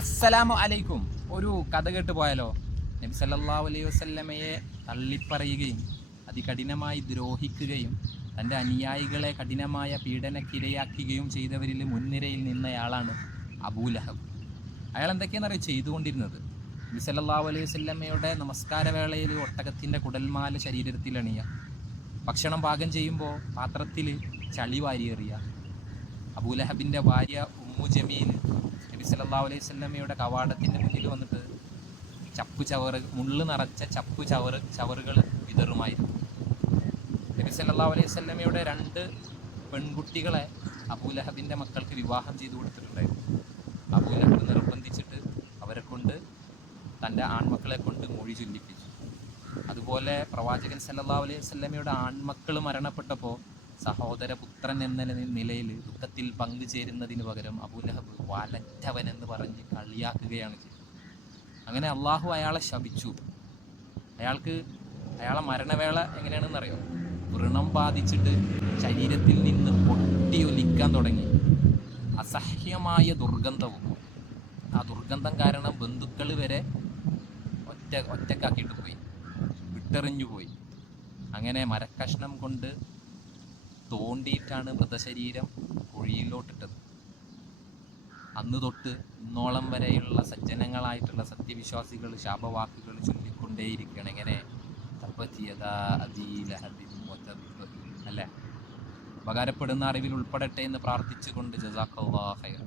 അസ്സലാമു അലൈക്കും. ഒരു കഥ കേട്ട് പോയാലോ? നബി സല്ലല്ലാഹു അലൈഹി വസല്ലമയെ തള്ളിപ്പറയുകയും അതികഠിനമായി ദ്രോഹിക്കുകയും തൻ്റെ അനുയായികളെ കഠിനമായ പീഡനക്കിരയാക്കുകയും ചെയ്തവരിൽ മുൻനിരയിൽ നിന്നയാളാണ് അബൂലഹബ്. അയാൾ എന്തൊക്കെയാണെന്നറിയോ ചെയ്തുകൊണ്ടിരുന്നത്? നബി സല്ലല്ലാഹു അലൈഹി വസല്ലമയുടെ നമസ്കാരവേളയിൽ ഒട്ടകത്തിൻ്റെ കുടൽമാല ശരീരത്തിൽ അണിയുക, ഭക്ഷണം പാകം ചെയ്യുമ്പോൾ പാത്രത്തിൽ ചളി വാരിയെറിയുക. അബൂലഹബിൻ്റെ ഭാര്യ ഉമ്മു ജമീൽ നബി സല്ലല്ലാഹു അലൈഹി വസല്ലമയുടെ കവാടത്തിൻ്റെ മുന്നിൽ വന്നിട്ട് മുള്ള് നിറച്ച ചവറുകൾ വിതറുമായിരുന്നു. നബി സല്ലല്ലാഹു അലൈഹി വസല്ലമയുടെ 2 പെൺകുട്ടികളെ അബൂലഹബിൻ്റെ മക്കൾക്ക് വിവാഹം ചെയ്തു കൊടുത്തിട്ടുണ്ടായിരുന്നു. അബൂലഹബ് നിർബന്ധിച്ചിട്ട് അവരെ കൊണ്ട് തൻ്റെ ആൺമക്കളെ കൊണ്ട് മൊഴി ചൊല്ലിപ്പിച്ചു. അതുപോലെ പ്രവാചകൻ സല്ലല്ലാഹു അലൈഹി വസല്ലമയുടെ ആൺമക്കൾ മരണപ്പെട്ടപ്പോൾ സഹോദരപുത്രൻ എന്ന നിലയിൽ ദുഃഖത്തിൽ പങ്കുചേരുന്നതിന് പകരം അബൂലഹബ് വാലറ്റവൻ എന്ന് പറഞ്ഞ് കളിയാക്കുകയാണ് ചെയ്തത്. അങ്ങനെ അള്ളാഹു അയാളെ ശപിച്ചു. അയാളെ മരണവേള എങ്ങനെയാണെന്നറിയോ? വ്രണം ബാധിച്ചിട്ട് ശരീരത്തിൽ നിന്ന് പൊട്ടിയൊലിക്കാൻ തുടങ്ങി. അസഹ്യമായ ദുർഗന്ധവും. ആ ദുർഗന്ധം കാരണം ബന്ധുക്കൾ വരെ ഒറ്റക്കാക്കിയിട്ട് പോയി, വിട്ടെറിഞ്ഞു പോയി. അങ്ങനെ മരക്കഷ്ണം കൊണ്ട് തോണ്ടിയിട്ടാണ് മൃതശരീരം കുഴിയിലോട്ടിട്ടത്. അന്ന് തൊട്ട് ഇന്നോളം വരെയുള്ള സജ്ജനങ്ങളായിട്ടുള്ള സത്യവിശ്വാസികൾ ശാപവാക്കുകൾ ചൊല്ലിക്കൊണ്ടേയിരിക്കുകയാണ്. എങ്ങനെ? അല്ലേ? ഉപകാരപ്പെടുന്ന അറിവിൽ ഉൾപ്പെടട്ടെ എന്ന് പ്രാർത്ഥിച്ചുകൊണ്ട് ജസാക്കല്ലാഹു ഖൈർ.